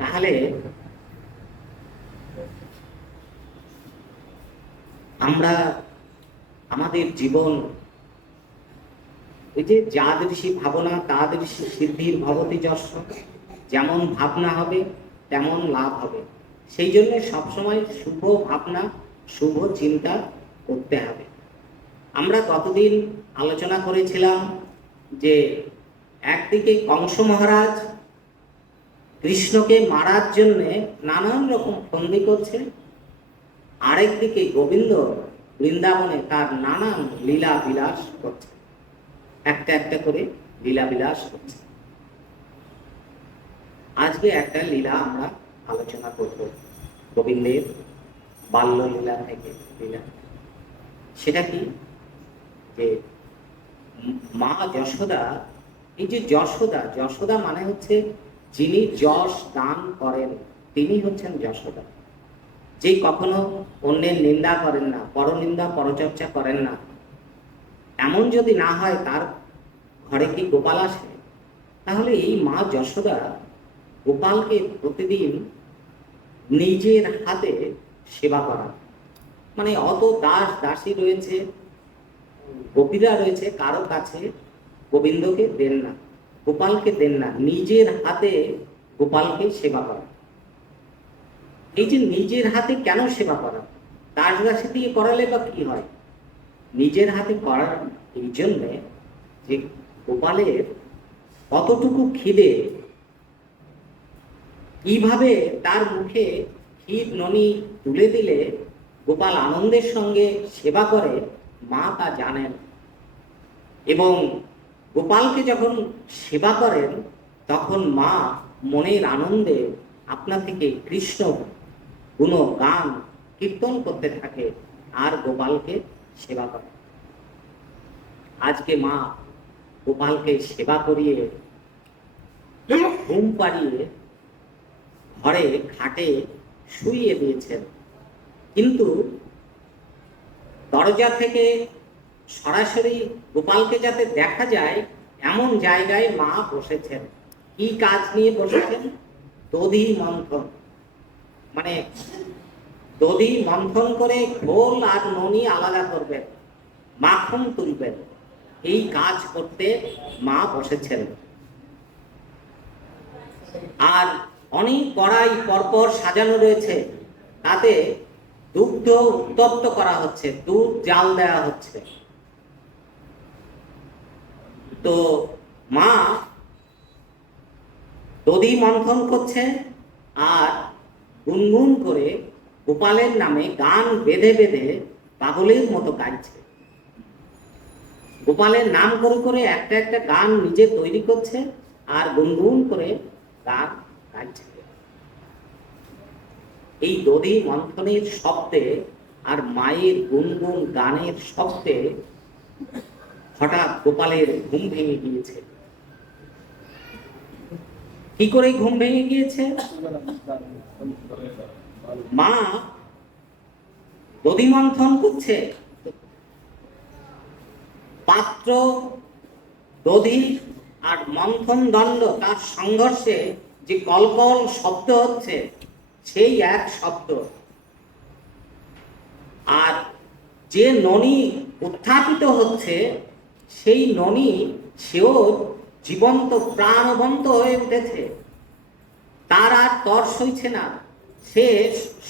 তাহলে আমরা আমাদের জীবন ওই যে যাদৃশী ভাবনা তাদৃশী সিদ্ধির ভবতি যস্য, যেমন ভাবনা হবে তেমন লাভ হবে। সেই জন্য সবসময় শুভ ভাবনা শুভ চিন্তা করতে হবে। আমরা গতদিন আলোচনা করেছিলাম যে একদিকে কংস মহারাজ কৃষ্ণকে মারার জন্যে নানান রকম ফন্দি করছে, আরেকদিকে গোবিন্দ বৃন্দাবনে তার নানান লীলা বিলাস করছে, একটা একটা করে লীলা বিলাস করছে। আজকে একটা লীলা আমরা আলোচনা করব, গোবিন্দের বাল্য লীলা থেকে লীলা। সেটা কি, যে মা যশোদা, এই যে যশোদা, যশোদা মানে হচ্ছে যিনি যশ দান করেন তিনি হচ্ছেন যশোদা। যে কখনো অন্যের নিন্দা করেন না, পরনিন্দা পরচর্চা করেন না, এমন যদি না হয় তার ঘরে কি গোপাল আসে? তাহলে এই মা যশোদা গোপালকে প্রতিদিন নিজের হাতে সেবা করা, মানে অত দাস দাসী রয়েছে, গোপীরা রয়েছে, কারো কাছে গোবিন্দকে দেন না, গোপালকে দেন না, নিজের হাতে গোপালকে সেবা করা। এই যে নিজের হাতে কেন সেবা করা? দাস দাসী দিয়ে করালে বা কি হয়? নিজের হাতে করার এই জন্যে যে গোপালের কতটুকু খিদে, কিভাবে তার মুখে ক্ষীর ননি তুলে দিলে গোপাল আনন্দের সঙ্গে সেবা করে মা তা জানেন। এবং গোপালকে যখন সেবা করেন তখন মা মনের আনন্দে আপনা থেকে কৃষ্ণ গুণ গান কীর্তন করতে থাকে আর গোপালকে সেবা করে। আজকে মা গোপালকে সেবা করিয়ে ঘুম পাড়িয়ে ঘরে খাটে শুইয়ে দিয়েছেন, কিন্তু দরজা থেকে সরাসরি গোপালকে যাতে দেখা যায় এমন জায়গায় মা বসেছেন। কি কাজ নিয়ে বসেছেন? দধি মন্থন, মানে দধি মন্থন করে ঘোল আর ননি আলাদা করবেন, মাখন তুলবেন, এই কাজ করতে মা বসেছেন। আর অনেক কড়াই পরপর সাজানো রয়েছে, তাতে দুগ্ধ উত্তপ্ত করা হচ্ছে, দুধ জাল দেওয়া হচ্ছে। তো মা দধি মন্থন করছে আর গুনগুন করে গোপালের নামে গান বেঁধে বেঁধে পাগলের মতো গাইছে। গোপালের নাম করে করে একটা একটা গান নিজে তৈরি করছে আর গুনগুন করে গান গাইছে। এই দধি মন্থনের শব্দে আর মায়ের গুনগুন গানের শব্দে হঠাৎ গোপালের ঘুম ভেঙে গিয়েছে। কি করে ঘুম ভেঙে গিয়েছে? মা দধি মন্থন করছে, পাত্র দধি আর মন্থন দণ্ড তার সংঘর্ষে যে কলকল শব্দ হচ্ছে সেই এক শব্দ। আর যে ননি উত্থাপিত হচ্ছে সেই ননি সেও জীবন্ত প্রাণবন্ত হয়ে উঠেছে, তার আর তর সইছে না। সে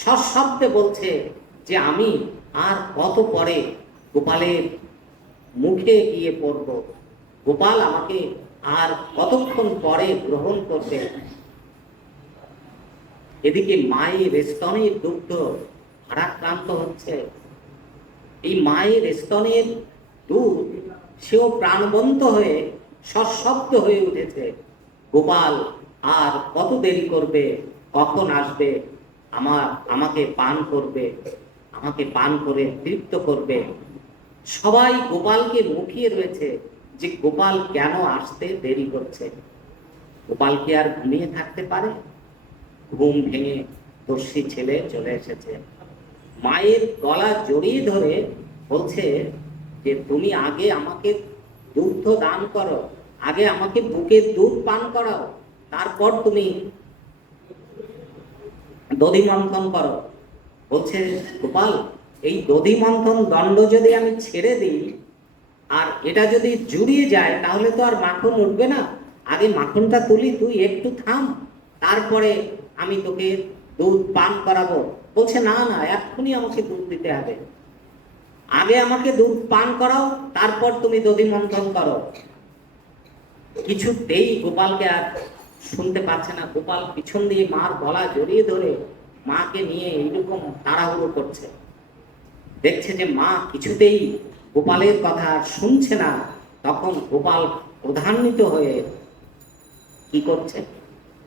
সশব্দে বলছে যে আমি আর কত পরে গোপালের মুখে গিয়ে পড়ব, গোপাল আমাকে আর কতক্ষণ পরে গ্রহণ করবে। এদিকে মায়ের স্তনের দুগ্ধ ভারাক্রান্ত হচ্ছে, এই মায়ের স্তনের দুধ সেও প্রাণবন্ত হয়ে সশব্দ হয়ে উঠেছে। গোপাল আর কত দেরি করবে, কখন আসবে, আমাকে পান করবে, আমাকে পান করে তৃপ্ত করবে। সবাই গোপালকে মুখিয়ে রয়েছে যে গোপাল কেন আসতে দেরি করছে। গোপাল কি আর ঘুমিয়ে থাকতে পারে? ঘুম ভেঙে দস্যি ছেলে চলে এসেছে, মায়ের গলা জড়িয়ে ধরে বলছে যে তুমি আগে আমাকে দুগ্ধ দান করো, আগে আমাকে বুকের দুধ পান করাও, তারপর তুমি দধি মন্থন করো। বলছে গোপাল, এই দধি মন্থন দণ্ড যদি আমি ছেড়ে দিই আর এটা যদি জুড়িয়ে যায় তাহলে তো আর মাখন উঠবে না। আগে মাখনটা তুলি, তুই একটু থাম, তারপরে আমি তোকে দুধ পান করাবো। বলছে না না, এক্ষুনি আমাকে দুধ দিতে হবে, আগে আমাকে দুধ পান করাও, তারপর তুমি দধি মন্থন করো। কিছুতেই গোপালকে আর শুনতে পাচ্ছে না। গোপাল পিছন দিয়ে মার গলা জড়িয়ে ধরে মাকে নিয়ে এইরকম তাড়াহুড়ো করছে। দেখছে যে মা কিছুতেই গোপালের কথা শুনছে না। তখন গোপাল ক্রোধান্বিত হয়ে কি করছে,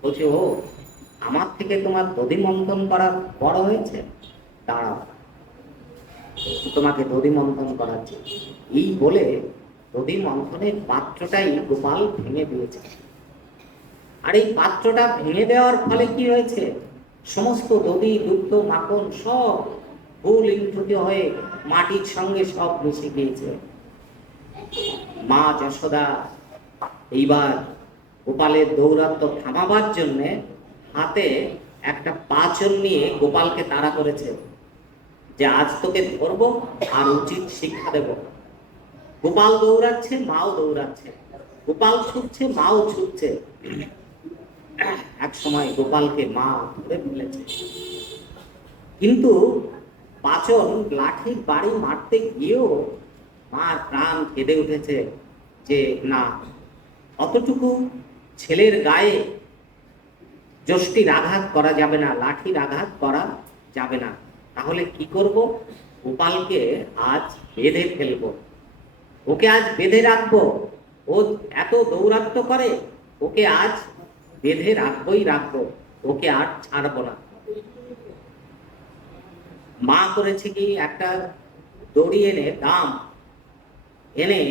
বলছে ও আমার থেকে তোমার দধি মন্থন করা বড় হয়েছে, দাঁড়াও তোমাকে দধি মন্থন করাচ্ছি। এই বলে দধি মন্থনের পাত্রটাই গোপাল ভেঙে দিয়েছে। আর এই পাত্রটা ভেঙে দেওয়ার ফলে কি হয়েছে, সমস্ত দধি দুগ্ধ মাখন সব ভুল ইন্দ্রিত হয়ে মাটির সঙ্গে সব মিশে গিয়েছে। মা যশোদা এইবার গোপালের দৌরাত্ম্য থামাবার জন্য হাতে একটা পাঁচন নিয়ে গোপালকে তাড়া করেছে যে আজ তোকে ধরবো আর উচিত শিক্ষা দেব। গোপাল দৌড়াচ্ছে, মাও দৌড়াচ্ছে, গোপাল ছুটছে, মাও ছুটছে। এক সময় গোপালকে মা ধরে ফেলেছে, কিন্তু পাচন লাঠির বাড়ি মারতে গিয়েও মার প্রাণ কেঁদে উঠেছে যে না, অতটুকু ছেলের গায়ে যষ্টির আঘাত করা যাবে না, লাঠির আঘাত করা যাবে না। তাহলে কি করব, গোপালকে আজ বেঁধে ফেলবো, ওকে আজ বেঁধে রাখবো। ও এত দৌরাত্ম্য করে, ওকে আজ বেঁধে রাখবোই রাখবো, ওকে আর ছাড়বো না। মা করেছে কি, একটা দড়ি এনে দাম এনে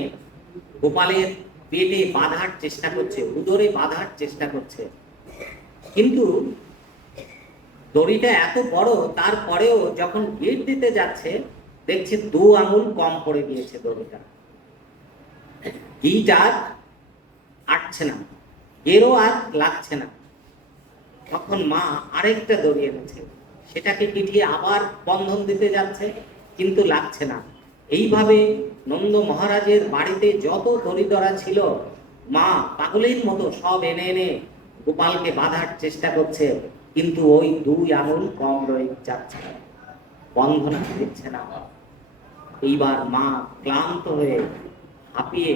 গোপালের পেটে বাঁধার চেষ্টা করছে, উদরে বাঁধার চেষ্টা করছে। কিন্তু দড়িটা এত বড়, তারপরেও যখন গিট দিতে যাচ্ছে দেখছে 2 আঙুল কম পড়ে গিয়েছে দড়িটা, গিট আর আটছে না, এরও আর লাগছে না। তখন মা আরেকটা দড়ি এনেছে, সেটাকে পিঠিয়ে আবার বন্ধন দিতে যাচ্ছে, কিন্তু লাগছে না। এইভাবে নন্দ মহারাজের বাড়িতে যত দড়িদড়া ছিল মা পাগলের মতো সব এনে এনে গোপালকে বাঁধার চেষ্টা করছে, কিন্তু ওই 2 আঙুল কম রয়ে যাচ্ছে, বন্ধন দিচ্ছে না। এইবার মা ক্লান্ত হয়ে হাঁপিয়ে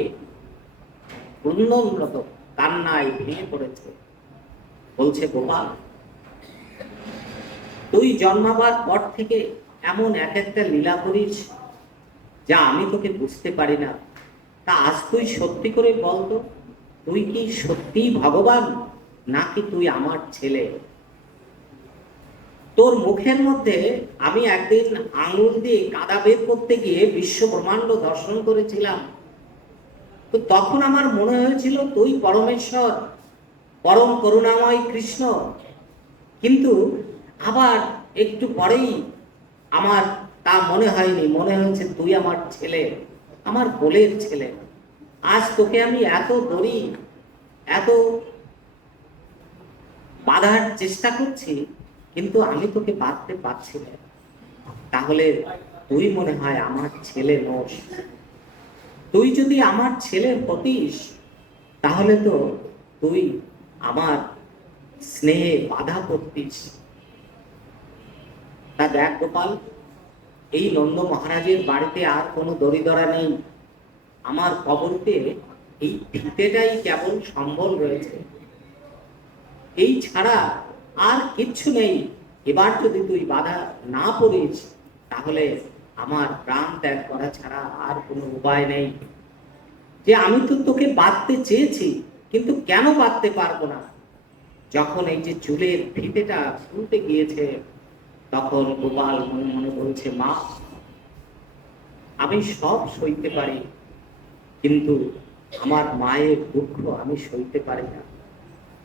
ক্রন্দনরত কান্নায় ভেঙে পড়েছে। বলছে গোপাল, তুই জন্মাবার পর থেকে এমন এক একটা লীলা করিস যা আমি তোকে বুঝতে পারি না। তা আজ তুই সত্যি করে বলতো, তুই কি সত্যিই ভগবান নাকি তুই আমার ছেলে? তোর মুখের মধ্যে আমি একদিন আঙুল দিয়ে কাদা বের করতে গিয়ে বিশ্ব ব্রহ্মাণ্ড দর্শন করেছিলাম, তো তখন আমার মনে হয়েছিল তুই পরমেশ্বর, পরম করুণাময় কৃষ্ণ। কিন্তু আবার একটু পরেই আমার তা মনে হয়নি, মনে হয়েছে তুই আমার ছেলে, আমার কোলের ছেলে। আজ তোকে আমি এত দড়ি, এত বাঁধার চেষ্টা করছি, কিন্তু আমি তোকে বাঁধতে পারছি না। তাহলে তুই মনে হয় আমার ছেলে নোস। তুই যদি আমার ছেলে হতিস তাহলে তো তুই আমার স্নেহে বাধা পড়তিস। তা দেখ গোপাল, এই নন্দ মহারাজের বাড়িতে আর কোনো দড়িদড়া নেই, আমার কবরতে এই ফিতেটাই কেবল সম্বল রয়েছে, এই ছাড়া আর কিচ্ছু নেই। এবার যদি তুই বাধা না পড়িস তাহলে আমার প্রাণ ত্যাগ করা ছাড়া আর কোনো উপায় নেই। যে আমি তো তোকে বাঁধতে চেয়েছি, কিন্তু কেন বাঁধতে পারবো না? যখন এই যে চুলের ফিতেটা খুলতে গিয়েছে তখন গোপাল মনে মনে বলছে, মা আমি সব সইতে পারি, কিন্তু আমার মায়ের দুঃখ আমি সইতে পারি না।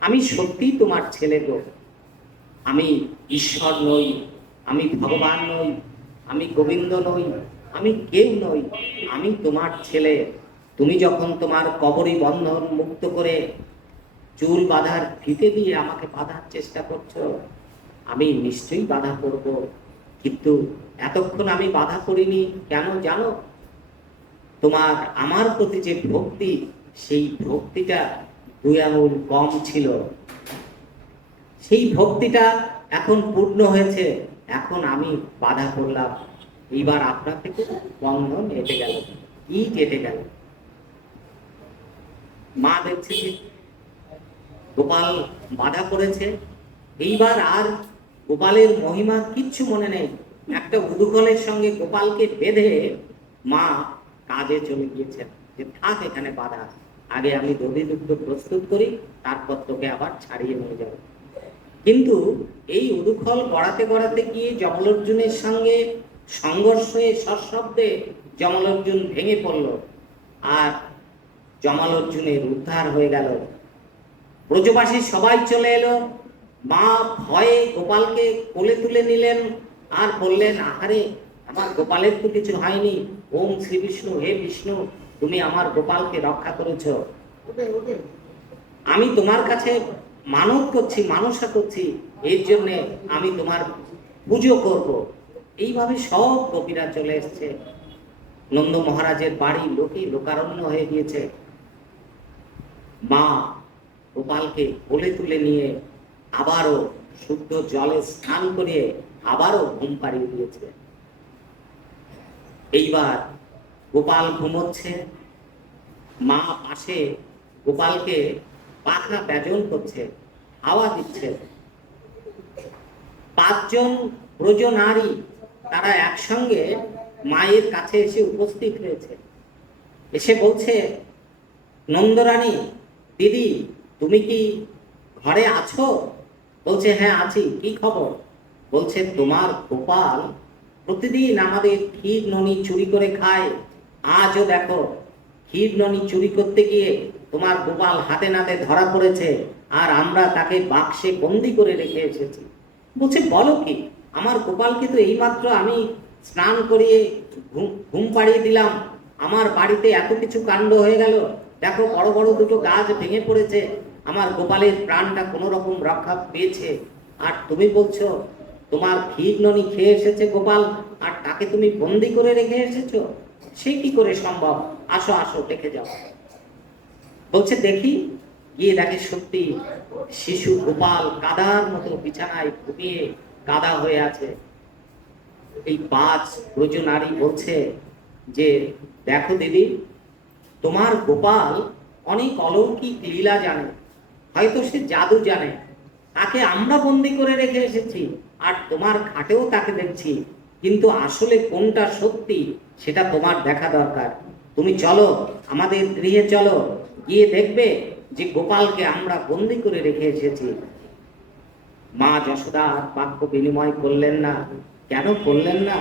আমি সত্যিই তোমার ছেলে গো, আমি ঈশ্বর নই, আমি ভগবান নই, আমি গোবিন্দ নই, আমি কেউ নই, আমি তোমার ছেলে। তুমি যখন তোমার কবরী বন্ধন মুক্ত করে চুল বাঁধার ফিতে দিয়ে আমাকে বাঁধার চেষ্টা করছো, আমি নিশ্চয়ই বাধা করব, কিন্তু এতক্ষণ আমি বাধা করিনি কেন জানো? তোমার আমার প্রতি যে ভক্তি, সেই ভক্তিটা 2 আঙুল কম ছিল, সেই ভক্তিটা এখন পূর্ণ হয়েছে, এখন আমি বাধা করলাম, এইবার আপনার থেকে বন্ধন এঁটে গেল, ইট এঁটে গেল। মা দেখছে যে গোপাল বাধা করেছে, এইবার আর গোপালের মহিমা কিচ্ছু মনে নেই। একটা উদুকলের সঙ্গে গোপালকে বেঁধে মা কাজে চলে গিয়েছেন, যে থাক এখানে বাধা, আগে আমি দধি দুগ্ধ প্রস্তুত করি, তারপর তোকে আবার ছাড়িয়ে নিয়ে যাব। কিন্তু এই উদুখল গড়াতে গড়াতে গিয়ে যমলোর্জুনের সঙ্গে সংঘর্ষ হয়ে সশব্দে যমলোর্জুন ভেঙে পড়ল, আর যমলোর্জুনের উদ্ধার হয়ে গেল। ব্রজবাসী সবাই চলে এলো, মা ভয়ে গোপালকে কোলে তুলে নিলেন আর বললেন, আহারে আমার গোপালের তো কিছু হয়নি, ওম শ্রী বিষ্ণু, হে বিষ্ণু, তুমি আমার গোপালকে রক্ষা করেছ, আমি তোমার কাছে মানত করছি, মানসা করছি, এর জন্য আমি তোমার পুজো করব। এইভাবে সব গোপীরা চলে এসছে, নন্দ মহারাজের বাড়ি লোকে লোকারণ্য হয়ে গিয়েছে। মা গোপালকে কোলে তুলে নিয়ে আবারও শুদ্ধ জলে স্নান করিয়ে আবারও ঘুম পাড়িয়ে দিয়েছে। এইবার গোপাল ঘুমোচ্ছে, মা পাশে গোপালকে পাখা ব্যজন করছে, হাওয়া দিচ্ছে। 5 জন ব্রজ নারী তারা একসঙ্গে মায়ের কাছে এসে উপস্থিত হয়েছে, এসে বলছে, নন্দরানী দিদি, তুমি কি ঘরে আছো? বলছে, হ্যাঁ আছি, কি খবর? বলছে, তোমার গোপাল প্রতিদিন আমাদের ক্ষীর ননি চুরি করে খায়, আজও দেখো ক্ষীর ননি চুরি করতে গিয়ে তোমার গোপাল হাতে নাতে ধরা পড়েছে, আর আমরা তাকে বাক্সে বন্দি করে রেখে এসেছি। বলছে, বলো কি? আমার গোপালকে তো এইমাত্র আমি স্নান করিয়ে ঘুম পাড়িয়ে দিলাম, আমার বাড়িতে এত কিছু কাণ্ড হয়ে গেল, দেখো বড় বড় 2টো গাছ ভেঙে পড়েছে, আমার গোপালের প্রাণটা কোনো রকম রক্ষা পেয়েছে, আর তুমি বলছো তোমার ক্ষীর ননি খেয়ে এসেছে গোপাল, আর তাকে তুমি বন্দি করে রেখে এসেছো? সে কি করে সম্ভব? আসো আসো, দেখে যাও। বলছে, দেখি। গিয়ে দেখে সত্যি শিশু গোপাল কাদার মতো বিছানায় ঘুমিয়ে কাদা হয়ে আছে। এই 5 ব্রজ নারী বলছে যে, দেখো দিদি, তোমার গোপাল অনেক অলৌকিক লীলা জানে, হয়তো সে জাদু জানে, তাকে আমরা বন্দি করে রেখে এসেছি, আর তোমার খাটেও তাকে দেখছি, কিন্তু আসলে কোনটা সত্যি সেটা তোমার দেখা দরকার। তুমি চলো, আমাদের গৃহে চলো, গিয়ে দেখবে যে গোপালকে আমরা বন্দি করে রেখে এসেছি। মা যশোদা আর বাক্য বিনিময় করলেন না। কেন করলেন না?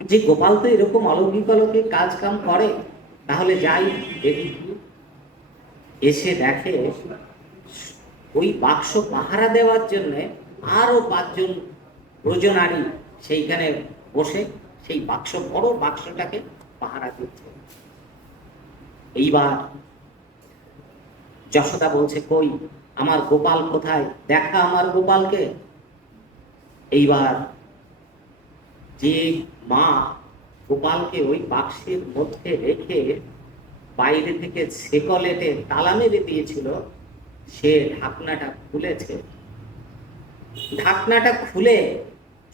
যে গোপাল তো এরকম অলৌকিক অলৌকিক কাজ কাম করে, তাহলে যাই দেখি। এসে দেখে ওই বাক্স পাহারা দেওয়ার জন্য আরো 5 জন ব্রজনারী সেইখানে বসে সেই বাক্স, বড় বাক্সটাকে পাহারা দিচ্ছে। এইবার যশোদা বলছে, কই আমার গোপাল কোথায়? দেখা আমার গোপালকে। এইবার যে মা গোপালকে ওই বাক্সের মধ্যে রেখে বাইরে থেকে শেকলেটে তালা মেরে দিয়েছিল, সে ঢাকনাটা খুলেছে। ঢাকনাটা খুলে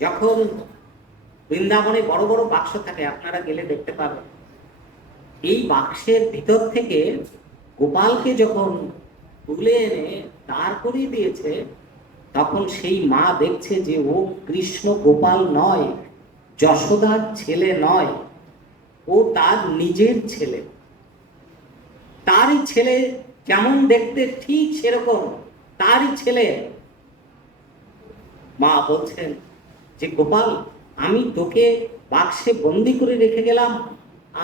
যখন বৃন্দাবনে বড় বড় বাক্স থাকে, আপনারা গেলে দেখতে পাবেন, এই বাক্সের ভিতর থেকে গোপালকে যখন তুলে এনে দাঁড় করিয়ে দিয়েছে, তখন সেই মা দেখছে যে ও কৃষ্ণ গোপাল নয়, যশোদার ছেলে নয়, ও তার নিজের ছেলে। তারই ছেলে, যেমন দেখতে ঠিক সেরকম তারই ছেলে। মা বলছেন যে, গোপাল, আমি তোকে বাক্সে বন্দি করে রেখে গেলাম,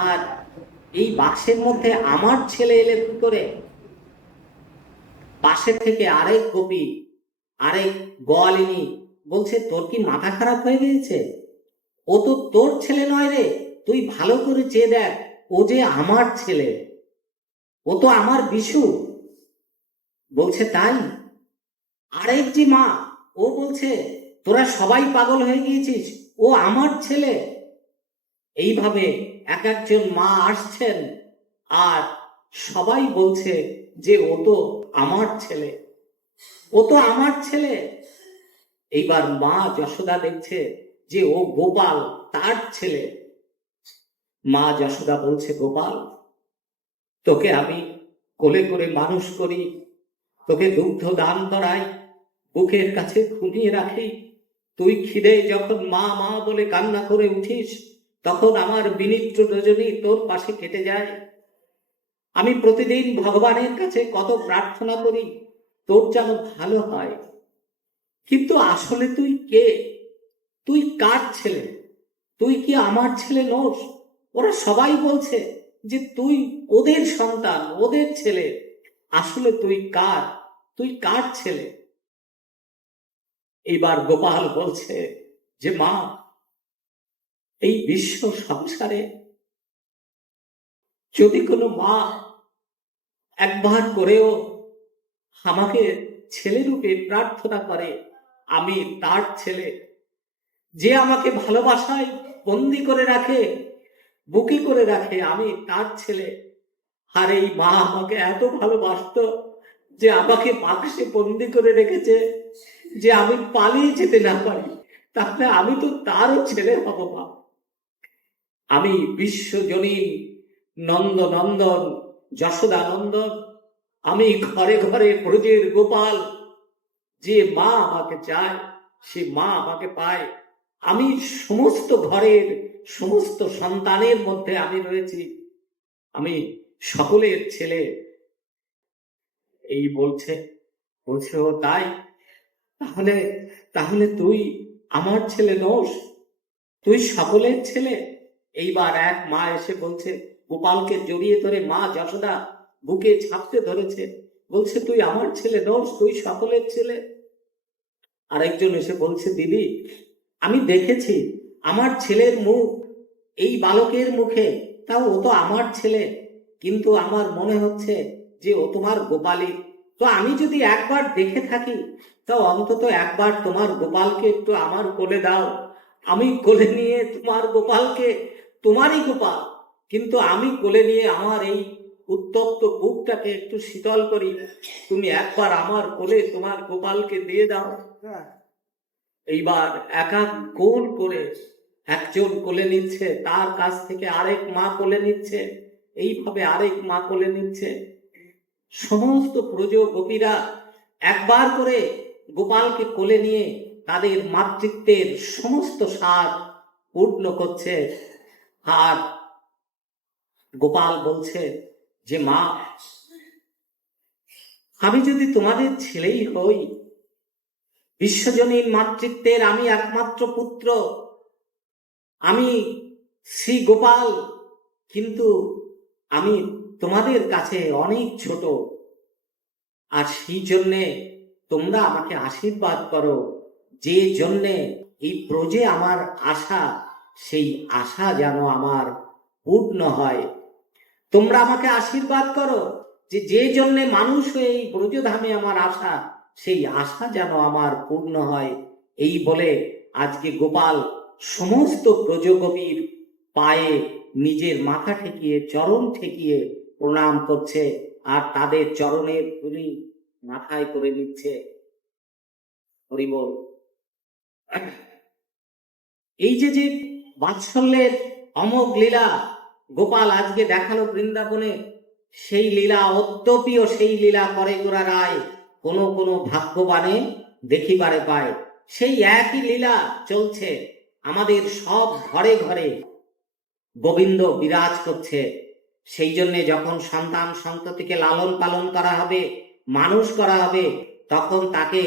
আর এই বাক্সের মধ্যে আমার ছেলে এলে কি করে? পাশে থেকে আরেক গোপী, আরেক গোয়ালিনী বলছে, তোর কি মাথা খারাপ হয়ে গিয়েছে? ও তো তোর ছেলে নয় রে, তুই ভালো করে চেয়ে দেখ, ও যে আমার ছেলে, ও তো আমার বিশু। বলছে, তাই? আরেক যে মা, ও বলছে তোরা সবাই পাগল হয়ে গিয়েছিস, ও আমার ছেলে। এইভাবে এক একজন মা আসছেন আর সবাই বলছে যে ও তো আমার ছেলে, ও তো আমার ছেলে। এইবার মা যশোদা দেখছে যে ও গোপাল তার ছেলে। মা যশোদা বলছে, গোপাল, তোকে আমি কোলে করে মানুষ করি, তোকে দুগ্ধ দান করাই, বুকের কাছে ঘুমিয়ে রাখি। তুই খিদে যখন মা মা বলে কান্না করে উঠিস, তখন আমার বিনিদ্র রজনী তোর পাশে কেটে যায়। আমি প্রতিদিন ভগবানের কাছে কত প্রার্থনা করি তোর যেন ভালো হয়। কিন্তু আসলে তুই কে? তুই কার ছেলে? তুই কি আমার ছেলে নোস? ওরা সবাই বলছে যে তুই ওদের সন্তান, ওদের ছেলে। আসলে তুই কার? তুই কার ছেলে? এইবার গোপাল বলছে যে মা, এই বিশ্ব সংসারে যদি কোনো মা একবার করেও আমাকে ছেলে রূপে প্রার্থনা করে, আমি তার ছেলে। যে আমাকে ভালোবাসায় বন্দি করে রাখে, বুকে করে রাখে, আমি তার ছেলে। আর এই মা আমাকে এত ভালোবাসতো যে আমাকে বাক্সে বন্দি করে রেখেছে, যে আমি পালিয়ে যেতে না পারি, তাহলে আমি তো তারও ছেলে হব। মা, আমি বিশ্বজনীন নন্দ নন্দন, যশোদানন্দন, আমি ঘরে ঘরে ব্রজের গোপাল। যে মা আমাকে চায় সে মা আমাকে পায়। আমি সমস্ত ঘরের সমস্ত সন্তানের মধ্যে আমি রয়েছি, আমি সকলের ছেলে। এই বলছে, বলছে ও তাই? তাহলে তাহলে তুই আমার ছেলে নোস, তুই সকলের ছেলে। এইবার এক মা এসে বলছে, গোপালকে জড়িয়ে ধরে মা যশোদা বুকে ছাপতে ধরেছে, বলছে তুই আমার ছেলে নোস, তুই সকলের ছেলে। আরেকজন এসে বলছে, দিদি, আমি দেখেছি আমার ছেলের মুখ এই বালকের মুখে, তাও ও তো আমার ছেলে, কিন্তু আমার মনে হচ্ছে যে ও তোমার গোপালই। তো আমি যদি একবার দেখে থাকি, তো অন্তত একবার তোমার গোপালকে একটু আমার কোলে দাও। আমি কোলে নিয়ে তোমার গোপালকে, তোমারই গোপাল, কিন্তু আমি কোলে নিয়ে আমার এই উত্তপ্ত বুকটাকে একটু শীতল করি। তুমি একবার আমার কোলে তোমার গোপালকে দিয়ে দাও। এইবার এক এক কোল করে একজন কোলে নিচ্ছে, তার কাছ থেকে আরেক মা কোলে নিচ্ছে, এইভাবে আরেক মা কোলে নিচ্ছে। সমস্ত ব্রজ গোপীরা একবার করে গোপালকে কোলে নিয়ে তাদের মাতৃত্বের সমস্ত স্বাদ পূর্ণ করছে। আর গোপাল বলছে যে মা, আমি যদি তোমাদের ছেলেই হই, বিশ্বজনীন মাতৃত্বের আমি একমাত্র পুত্র, আমি শ্রী গোপাল, কিন্তু আমি তোমাদের কাছে অনেক ছোট। আর সেই জন্যে তোমরা আমাকে আশীর্বাদ করো, যে জন্যে এই ব্রজে আমার আশা, সেই আশা যেন আমার পূর্ণ হয়। তোমরা আমাকে আশীর্বাদ করো যে যে জন্যে মানুষ হয়ে এই ব্রজধামে আমার আশা, সেই আশা যেন আমার পূর্ণ হয়। এই বলে আজকে গোপাল সমস্ত ব্রজগোপীর পায়ে নিজের মাথা ঠেকিয়ে, চরণ ঠেকিয়ে প্রণাম করছে, আর তাদের চরণের ধুলি মাথায় করে নিচ্ছে। হরি বল। এই যে যে বাৎসল্যের অমোঘ লীলা গোপাল আজকে দেখালো বৃন্দাবনে, সেই লীলা অত্যপীয়, সেই লীলা করে গোরা রায় কোন কোন ভাগ্যবানে দেখিবারে পায়। সেই একই লীলা চলছে আমাদের সব ঘরে ঘরে। গোবিন্দ বিরাজ করছে। সেই জন্যে যখন সন্তান সন্ততিকে লালন পালন করা হবে, মানুষ করা হবে, তখন তাকে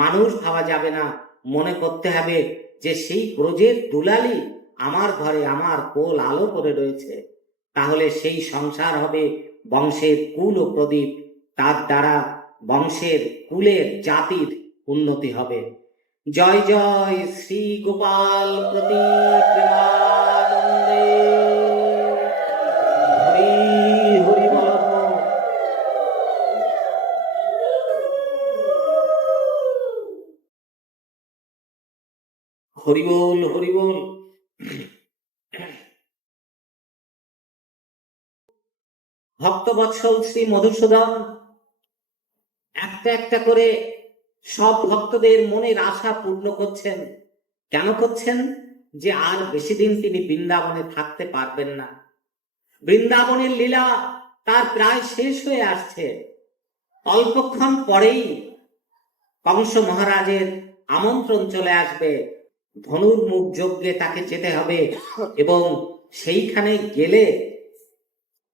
মানুষ ভাবা যাবে না, মনে করতে হবে যে সেই ব্রজের দুলালি আমার ঘরে আমার কোল আলো করে রয়েছে। তাহলে সেই সংসার হবে বংশের কুল ও প্রদীপ, তার দ্বারা বংশের কুলের জাতির উন্নতি হবে। জয় জয় শ্রী গোপাল প্রতি প্রেমানন্দে। হরি বল, হরি বল। ভক্তবৎসল শ্রী মধুসূদন একটা একটা করে সব ভক্তদের মনের আশা পূর্ণ করছেন। কেন করছেন? যে আর বেশি দিন তিনি বৃন্দাবনে থাকতে পারবেন না। বৃন্দাবনের লীলা তার প্রায় শেষ হয়ে আসছে। অল্পক্ষণ পরেই কংস মহারাজের আমন্ত্রণ চলে আসবে, ধনুর্মুখ যজ্ঞে তাকে যেতে হবে, এবং সেইখানে গেলে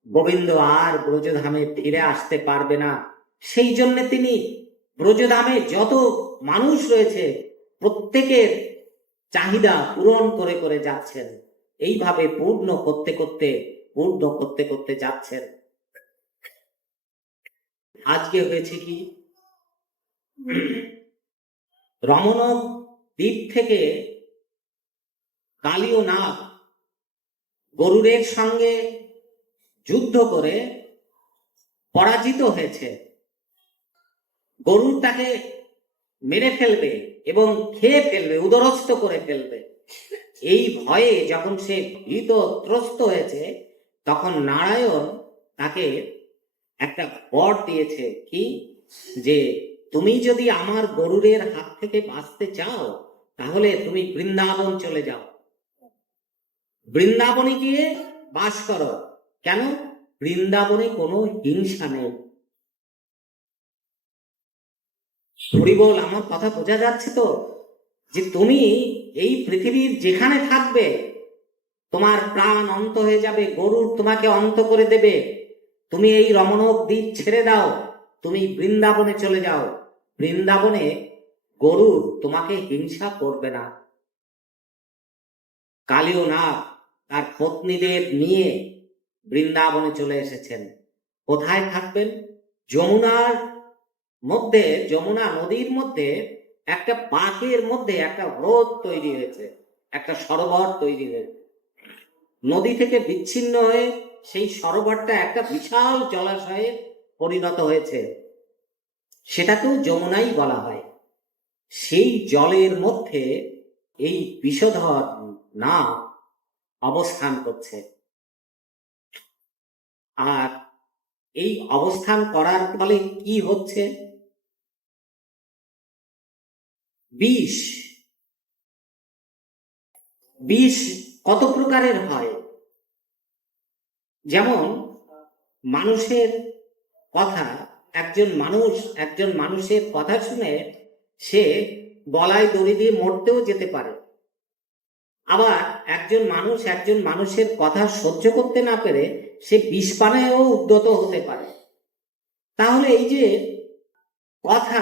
গোবিন্দ আর ব্রজধামে ফিরে আসতে পারবে না। সেই জন্য তিনি ব্রজধামে যত মানুষ রয়েছে প্রত্যেকের চাহিদা পূরণ করে করে যাচ্ছেন। এইভাবে পূর্ণ করতে করতে যাচ্ছেন। আজকে হয়েছে কি, রমণক দ্বীপ থেকে কালীয় নাগ গরুরের সঙ্গে যুদ্ধ করে পরাজিত হয়েছে। গরুর তাকে মেরে ফেলবে এবং খেয়ে ফেলবে, উদরস্থ করে ফেলবে। এই ভয়ে যখন সে ভীত ত্রস্ত হয়েছে, তখন নারায়ণ তাকে একটা বর দিয়েছে। কি? যে তুমি যদি আমার গরুরের হাত থেকে বাঁচতে চাও, তাহলে তুমি বৃন্দাবন চলে যাও, বৃন্দাবনে গিয়ে বাস করো। কেন? বৃন্দাবনে কোনো হিংসা নেই। হরি বল, আমার কথা বোঝা যাচ্ছে তো? যে তুমি এই পৃথিবীর যেখানে থাকবে, তোমার প্রাণ অন্ত হয়ে যাবে, গরুর তোমাকে অন্ত করে দেবে, তুমি এই রমণক দ্বীপ ছেড়ে দাও, তুমি বৃন্দাবনে চলে যাও। বৃন্দাবনে গরুর তোমাকে হিংসা করবে না। কালীয় নাগ তার পত্নীদের নিয়ে বৃন্দাবনে চলে এসেছেন। কোথায় থাকবেন? যমুনার মধ্যে, যমুনা নদীর মধ্যে একটা বাঁকের মধ্যে একটা হ্রদ তৈরি হয়েছে, একটা সরোবর তৈরি হয়েছে। নদী থেকে বিচ্ছিন্ন হয়ে সেই সরোবরটা একটা বিশাল জলাশয়ে পরিণত হয়েছে। সেটাকেও যমুনাই বলা হয়। সেই জলের মধ্যে এই বিষধর নাগ অবস্থান করছে। আর এই অবস্থান করার ফলে কি হচ্ছে? বিষ কত প্রকারের হয়। যেমন মানুষের কথা, একজন মানুষের কথা শুনে সে গলায় দড়ি দিয়ে মরতেও যেতে পারে। আবার একজন মানুষের কথা সহ্য করতে না পেরে সে বিষ পানেও উদ্যত হতে পারে। তাহলে এই যে কথা,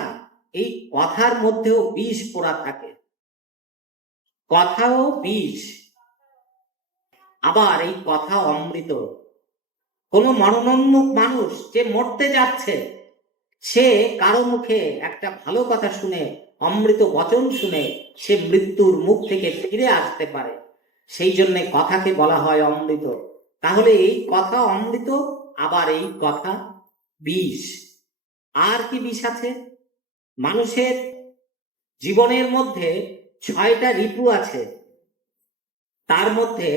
এই কথার মধ্যেও বিষ পোড়া থাকে, কথাও বিষ। আবার এই কথা অমৃত। কোনো মরণোন্মুখ মানুষ যে মরতে যাচ্ছে, সে কারো মুখে একটা ভালো কথা শুনে, অমৃত বচন শুনে সে মৃত্যুর মুখ থেকে ফিরে আসতে পারে। সেই জন্য কথাকে বলা হয় অমৃত। তাহলে এই কথা অমৃত, আবার এই কথা বিষ। আর কি বিষ আছে? মানুষের জীবনের মধ্যে 6টা রিপু আছে। তার মধ্যে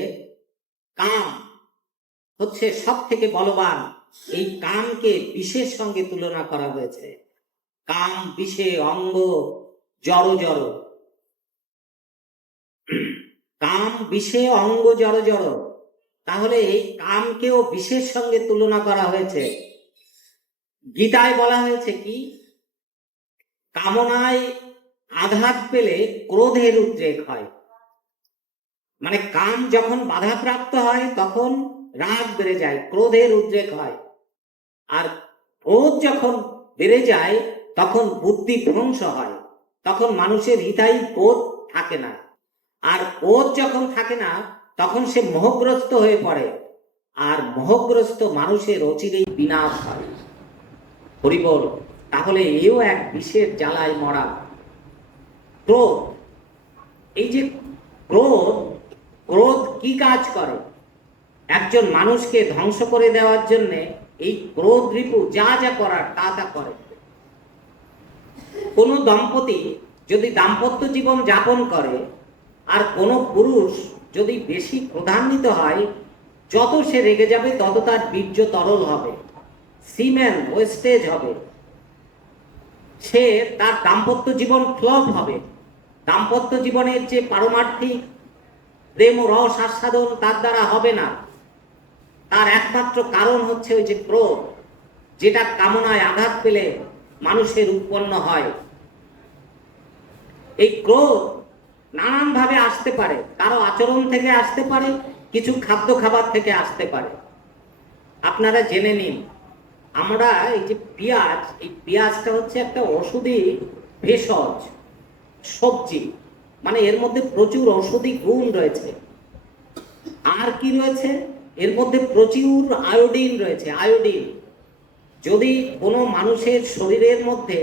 কাম হচ্ছে সব থেকে বলবান। এই কামকে বিষের সঙ্গে তুলনা করা হয়েছে। কাম বিষে অঙ্গ জড় জড়, কাম বিষে অঙ্গ জড় জড়। তাহলে এই কামকেও বিষের সঙ্গে তুলনা করা হয়েছে। গীতায় বলা হয়েছে কি? কামনায় আঘাত পেলে ক্রোধের উদ্রেক হয়। মানে কাম যখন বাধাপ্রাপ্ত হয় তখন রাগ বেড়ে যায়, ক্রোধের উদ্রেক হয়। আর ক্রোধ যখন বেড়ে যায় তখন বুদ্ধি ভ্রংশ হয়, তখন মানুষের হিতাই বোধ থাকে না। আর বোধ যখন থাকে না তখন সে মোহগ্রস্ত হয়ে পড়ে, আর মোহগ্রস্ত মানুষের অচিরেই বিনাশ হয়। হরি বল। তাহলে এও এক বিষের জ্বালায় মরা। ক্রোধ, এই যে ক্রোধ কি কাজ করে? একজন মানুষকে ধ্বংস করে দেওয়ার জন্য এই ক্রোধ রিপু যা যা করার তা তা করে। কোন দম্পতি যদি দাম্পত্য জীবন যাপন করে আর কোনো পুরুষ যদি বেশি ক্রোধান্বিত হয়, যত সে রেগে যাবে তত তার বীর্য তরল হবে, সিমেন ওয়েস্টেজ হবে, সে তার দাম্পত্য জীবন ফ্লপ হবে। দাম্পত্য জীবনের যে পারমার্থিক প্রেম ও রস আস্বাদন তার দ্বারা হবে না। তার একমাত্র কারণ হচ্ছে ওই যে ক্রোধ, যেটা কামনায় আঘাত পেলে মানুষের উৎপন্ন হয়। এই ক্রোধ নানানভাবে আসতে পারে, কারো আচরণ থেকে আসতে পারে, কিছু খাদ্য খাবার থেকে আসতে পারে। আপনারা জেনে নিন, আমরা এই যে পেঁয়াজ, এই পেঁয়াজটা হচ্ছে একটা ওষুধি ভেষজ সবজি, মানে এর মধ্যে প্রচুর ঔষধি গুণ রয়েছে। আর কি রয়েছে এর মধ্যে? প্রচুর আয়োডিন রয়েছে। আয়োডিন, যদি কোনো মানুষের শরীরের মধ্যে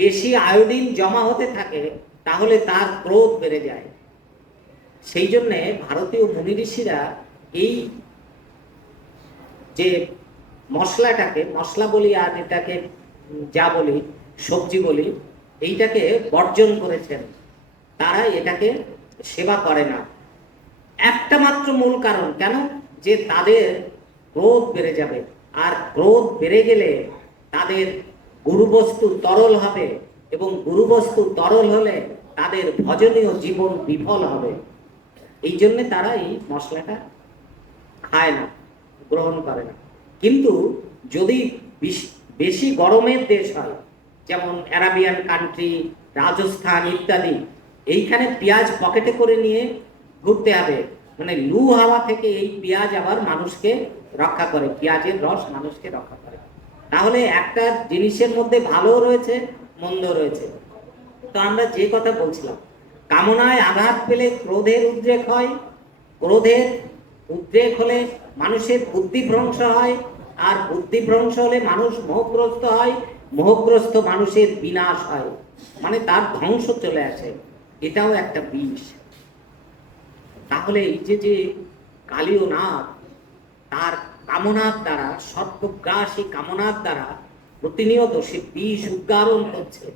বেশি আয়োডিন জমা হতে থাকে তাহলে তার ক্রোধ বেড়ে যায়। সেই জন্যে ভারতীয় মুনি ঋষিরা এই যে মশলাটাকে, মশলা বলি আর এটাকে যা বলি সবজি বলি, এইটাকে বর্জন করেছেন। তারা এটাকে সেবা করে না। একটা মাত্র মূল কারণ, কেন? যে তাদের ক্রোধ বেড়ে যাবে, আর ক্রোধ বেড়ে গেলে তাদের গুরুবস্তু তরল হবে, এবং গুরুবস্তু তরল হলে তাদের ভজনীয় জীবন বিফল হবে। এই জন্যে তারা এই মশলাটা খায় না, গ্রহণ করে না। কিন্তু যদি বেশি গরমের দেশ হয়, যেমন আরাবিয়ান কান্ট্রি, রাজস্থান ইত্যাদি, এইখানে পেঁয়াজ পকেটে করে নিয়ে ঘুরতে হবে। মানে লু হাওয়া থেকে এই পেঁয়াজ আবার মানুষকে রক্ষা করে, পেঁয়াজের রস মানুষকে রক্ষা করে। তাহলে একটা জিনিসের মধ্যে ভালো রয়েছে, মন্দ রয়েছে। তো আমরা যে কথা বলছিলাম, কামনায় আঘাত পেলে ক্রোধের উদ্রেক হয়, ক্রোধের উদ্রেক হলে মানুষের বুদ্ধিভ্রংশ হয়, আর বুদ্ধিভ্রংশ হলে মানুষ মোহগ্রস্ত হয়, মোহগ্রস্ত মানুষের বিনাশ হয়, মানে তার ধ্বংস চলে আসে। এটাও একটা বিষ। তাহলে এই যে কালীয় নাগ, তার কামনার দ্বারা, সর্বগ্রাসী কামনার দ্বারা প্রতিনিয়ত সে বিষ উদ্গারণ করছে,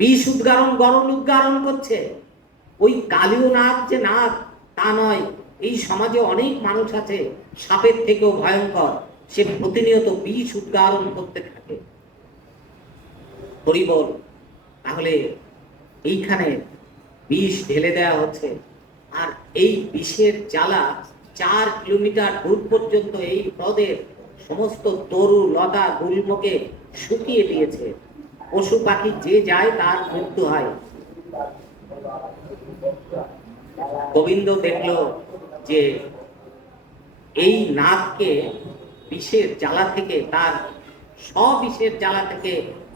বিষ উদ্গারণ, গরল উদ্গারণ করছে। ওই কালীয় নাগ যে নাগ তা নয়, এই সমাজে অনেক মানুষ আছে সাপের থেকেও ভয়ঙ্কর, সে প্রতিনিয়ত বিষ উদ্গারণ করতে থাকে। হরি বল। তাহলে এইখানে বিষ ঢেলে দেওয়া হচ্ছে, আর এই বিষের জ্বালা 4 কিলোমিটার দূর পর্যন্ত এই হ্রদের সমস্ত তরু লতা গুল্মকে শুকিয়ে দিয়েছে। পশু পাখি যে যায় তার মৃত্যু হয়। গোবিন্দ দেখল যে এই নাগকে বিষের জ্বালা থেকে, তার সবিষের জ্বালা থেকে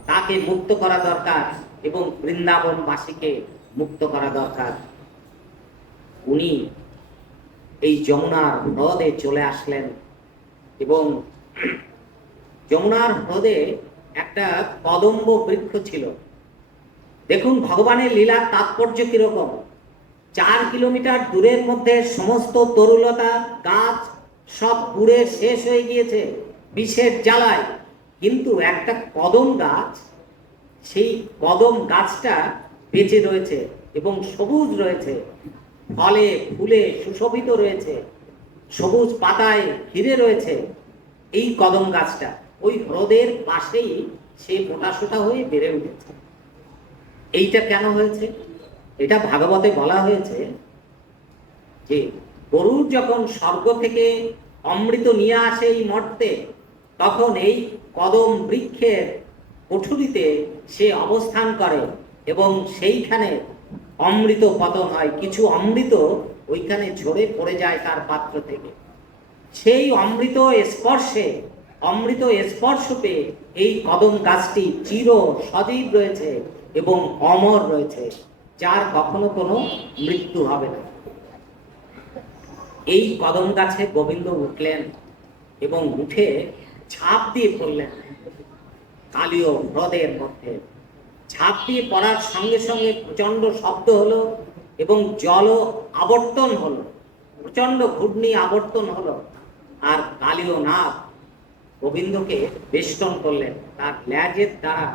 তাকে মুক্ত করা দরকার, এবং বৃন্দাবনবাসীকে মুক্ত করা দরকার। উনি এই যমুনার হ্রদে চলে আসলেন, এবং যমুনার হ্রদে একটা কদম্ব বৃক্ষ ছিল। দেখুন ভগবানের লীলার তাৎপর্য কিরকম। 4 কিলোমিটার দূরের মধ্যে সমস্ত তরুলতা গাছ সব পুড়ে শেষ হয়ে গিয়েছে বিষের জ্বালায়, কিন্তু একটা কদম গাছ, সেই কদম গাছটা বেঁচে রয়েছে এবং সবুজ রয়েছে, ফলে ফুলে সুশোভিত রয়েছে, সবুজ পাতায় ঘিরে রয়েছে। এই কদম গাছটা ওই হ্রদের পাশেই সে মোটাসোটা হয়ে বেড়ে উঠেছে। এইটা কেন হয়েছে? এটা ভাগবতে বলা হয়েছে যে গরুর যখন স্বর্গ থেকে অমৃত নিয়ে আসে এই মর্তে, তখন এই কদম বৃক্ষের কুঠুরিতে সে অবস্থান করে, এবং সেইখানে অমৃত পতন হয়। কিছু অমৃত ওইখানে ঝরে পড়ে যায় তার পাত্র থেকে। সেই অমৃত স্পর্শ পেয়ে এই কদম গাছটি চির সজীব রয়েছে এবং অমর রয়েছে, যার কখনো কোনো মৃত্যু হবে না। এই কদম গাছে গোবিন্দ উঠলেন এবং উঠে ঝাঁপ দিয়ে পড়লেন কালীয় হ্রদের মধ্যে। ঝাঁপ দিয়ে পড়ার সঙ্গে সঙ্গে প্রচন্ড শব্দ হলো এবং জল আবর্তন হলো, প্রচন্ড ঘূর্ণি আবর্তন হলো, আর কালীয় নাগ গোবিন্দকে বেষ্টন করলেন, তার ল্যাজের দ্বারা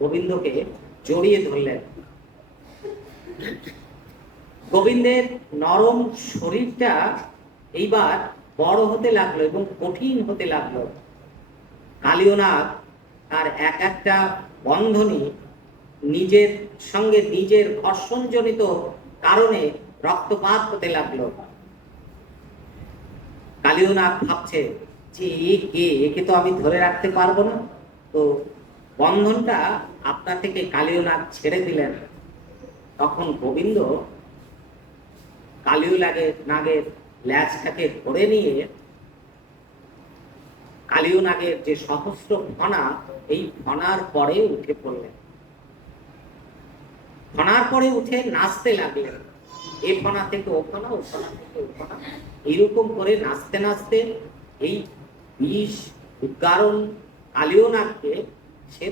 গোবিন্দকে জড়িয়ে ধরলেন। গোবিন্দের নরম শরীরটা এইবার বড় হতে লাগলো এবং কঠিন হতে লাগলো। কালীয়নাগ তার এক একটা বন্ধনী নিজের সঙ্গে নিজের ঘর্ষণজনিত কারণে রক্তপাত হতে লাগলো। কালীয়নাগ ভাবছে যে একে তো আমি ধরে রাখতে পারবো না, তো বন্ধনটা আপনা থেকে কালীয়নাগ ছেড়ে দিলেন। তখন গোবিন্দ কালীয়নাগের ল্যাজটাকে ধরে নিয়ে কালীয়নাগের যে সহস্র ফণা, এই ফণার পরে উঠে পড়লেন। ফণার পরে উঠে নাচতে লাগলেন, এ ফণা থেকে ও ফণা, ও ফণা থেকে ও ফণা, এইরকম করে নাচতে নাচতে এই বিষ উদ্গারণ কালীয়নাগকে সে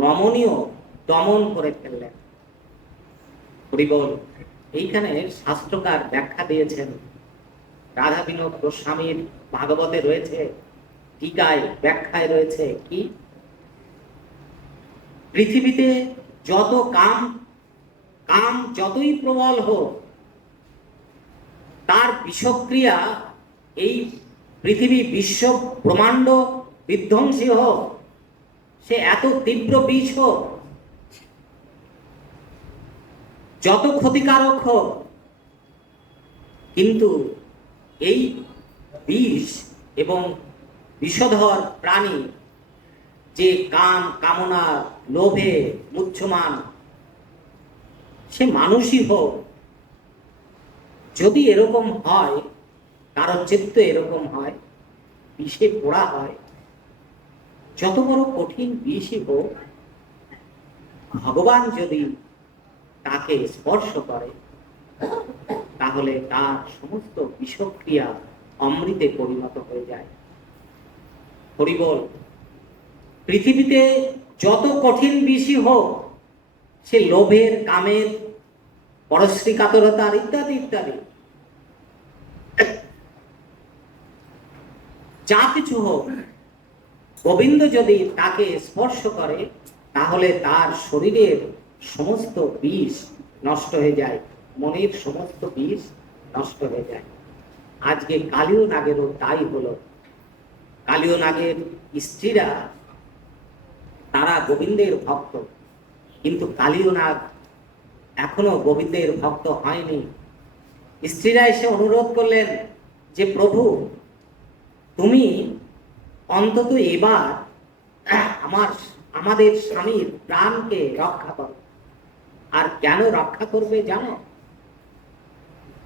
নমনীয় দমন করে ফেললেন। হরিবল। এইখানে শাস্ত্রকার ব্যাখ্যা দিয়েছেন, রাধা বিনোদ গোস্বামীর ভাগবতে রয়েছে, টিকায় ব্যাখ্যায় রয়েছে কি, পৃথিবীতে যত কাম যতই প্রবল হোক, তার বিষক্রিয়া এই পৃথিবী বিশ্ব ব্রহ্মাণ্ড বিধ্বংসী হোক, সে এত তীব্র বিষ হোক, যত ক্ষতিকারক হোক, কিন্তু এই বিষ এবং বিষধর প্রাণী যে কামনা লোভে মুহ্যমান, সে মানুষই হোক, যদি এরকম হয়, কারোর চিত্ত এরকম হয়, বিষে পোড়া হয়, যত বড় কঠিন বিষই হোক, ভগবান যদি তাকে স্পর্শ করে, তাহলে তার সমস্ত বিষক্রিয়া অমৃতে পরিণত হয়ে যায়। হরিবল। পৃথিবীতে যত কঠিন বিষই হোক, সে লোভের, কামের, পরশ্রী কাতরতার ইত্যাদি ইত্যাদি যা কিছু হোক, গোবিন্দ যদি তাকে স্পর্শ করে, তাহলে তার শরীরের সমস্ত বিষ নষ্ট হয়ে যায়, মনের সমস্ত বিষ নষ্ট হয়ে যায়। আজকে কালীয়নাগেরও তাই হলো। কালীয়নাগের স্ত্রীরা তারা গোবিন্দের ভক্ত, কিন্তু কালীয়নাগ এখনো গোবিন্দের ভক্ত হয়নি। স্ত্রীরা এসে অনুরোধ করলেন যে প্রভু, তুমি অন্তত এবার আমাদের স্বামীর প্রাণকে রক্ষা করো। আর কেন রক্ষা করবে জানো?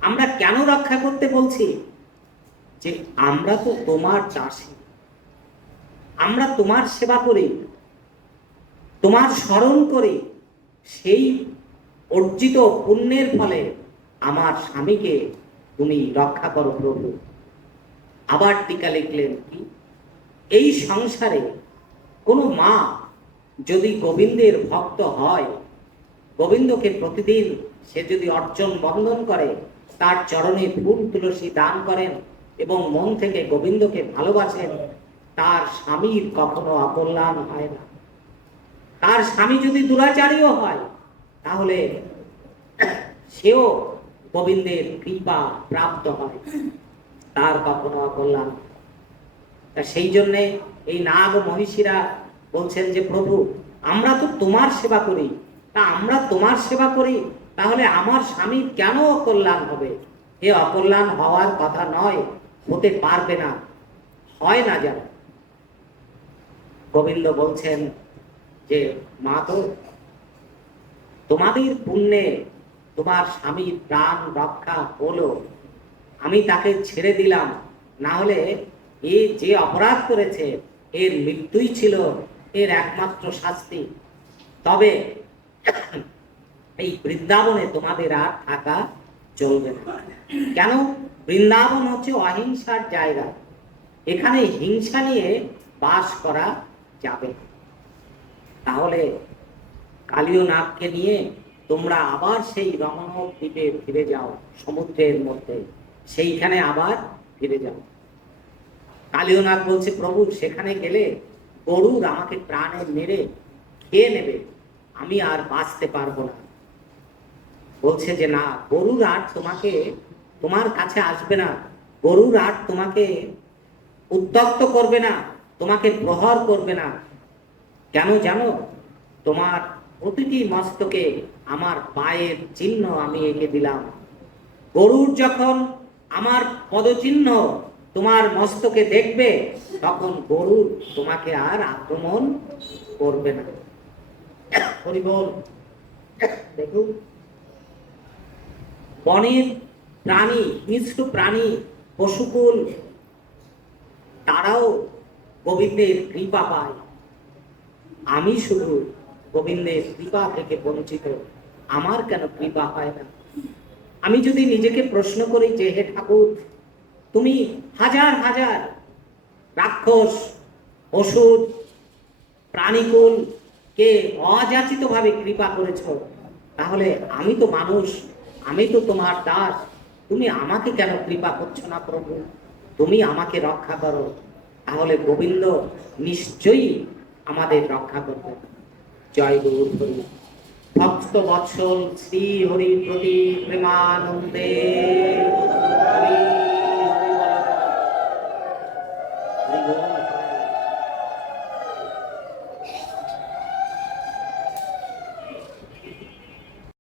আমরা কেন রক্ষা করতে বলছি? যে আমরা তো তোমার চাষী, আমরা তোমার সেবা করি, তোমার স্মরণ করি, সেই অর্জিত পুণ্যের ফলে আমার স্বামীকে তুমি রক্ষা করো প্রভু। আবার টিকা লিখলেন কি, এই সংসারে কোনো মা যদি গোবিন্দের ভক্ত হয়, গোবিন্দকে প্রতিদিন সে যদি অর্চন বন্দন করে, তার চরণে ফুল তুলসী দান করেন এবং মন থেকে গোবিন্দকে ভালোবাসেন, তার স্বামীর কখনো অকল্যাণ হয় না। তার স্বামী যদি দুরাচারীও হয়, তাহলে সেও গোবিন্দের কৃপা প্রাপ্ত হয়, তার কখনো অকল্যাণ। তা সেই জন্যে এই নাগ মহিষীরা বলছেন যে প্রভু, আমরা তো তোমার সেবা করি, তা আমরা তোমার সেবা করি, তাহলে আমার স্বামীর কেন অকল্যাণ হবে? এ অকল্যাণ হওয়ার কথা নয়, হতে পারবে না, হয় না যেন। গোবিন্দ বলছেন যে মা, তো তোমাদের পুণ্যে তোমার স্বামীর প্রাণ রক্ষা হলো, আমি তাকে ছেড়ে দিলাম, না হলে এ যে অপরাধ করেছে এর মৃত্যুই ছিল এর একমাত্র শাস্তি। তবে এই বৃন্দাবনে তোমাদের আর থাকা চলবে না। কেন? বৃন্দাবন হচ্ছে অহিংসার জায়গা, এখানে হিংসা নিয়ে বাস করা যাবে। তাহলে কালীয়নাগকে নিয়ে তোমরা আবার সেই রমণক দ্বীপে ফিরে যাও, সমুদ্রের মধ্যে, সেইখানে আবার ফিরে যাও। কালীয়নাগ বলছে প্রভু, সেখানে গেলে গরুর আমাকে প্রাণে মেরে খেয়ে নেবে, আমি আর বাঁচতে পারবো না। বলছে যে না, গরুর আর তোমাকে, তোমার কাছে আসবে না, গরুর আর তোমাকে উত্ত্যক্ত করবে না, তোমাকে প্রহার করবে না। কেন জানো? তোমার প্রতিটি মস্তকে আমার পায়ের চিহ্ন আমি এঁকে দিলাম। গরুর যখন আমার পদচিহ্ন তোমার মস্তকে দেখবে, তখন গরু তোমাকে আর আক্রমণ করবে না। হরি বল। দেখুন, বনের প্রাণী, হিংস্র প্রাণী, পশুকুল, তারাও গোবিন্দের কৃপা পায়। আমি শুধু গোবিন্দের কৃপা থেকে বঞ্চিত, আমার কেন কৃপা হয় না? আমি যদি নিজেকে প্রশ্ন করি যে হে ঠাকুর, তুমি হাজার হাজার রাক্ষস, অসুর, প্রাণীকুল কে অযাচিত ভাবে কৃপা করেছ, তাহলে আমি তো মানুষ, আমি তো তোমার দাস, তুমি আমাকে কেন কৃপা করছো না প্রভু? তুমি আমাকে রক্ষা করো, তাহলে গোবিন্দ নিশ্চয়ই আমাদের রক্ষা করবে। জয় গৌর হরি। ভক্ত বৎসল শ্রী হরি প্রতি প্রেমানন্দে হরি হরি বল। হরি বল।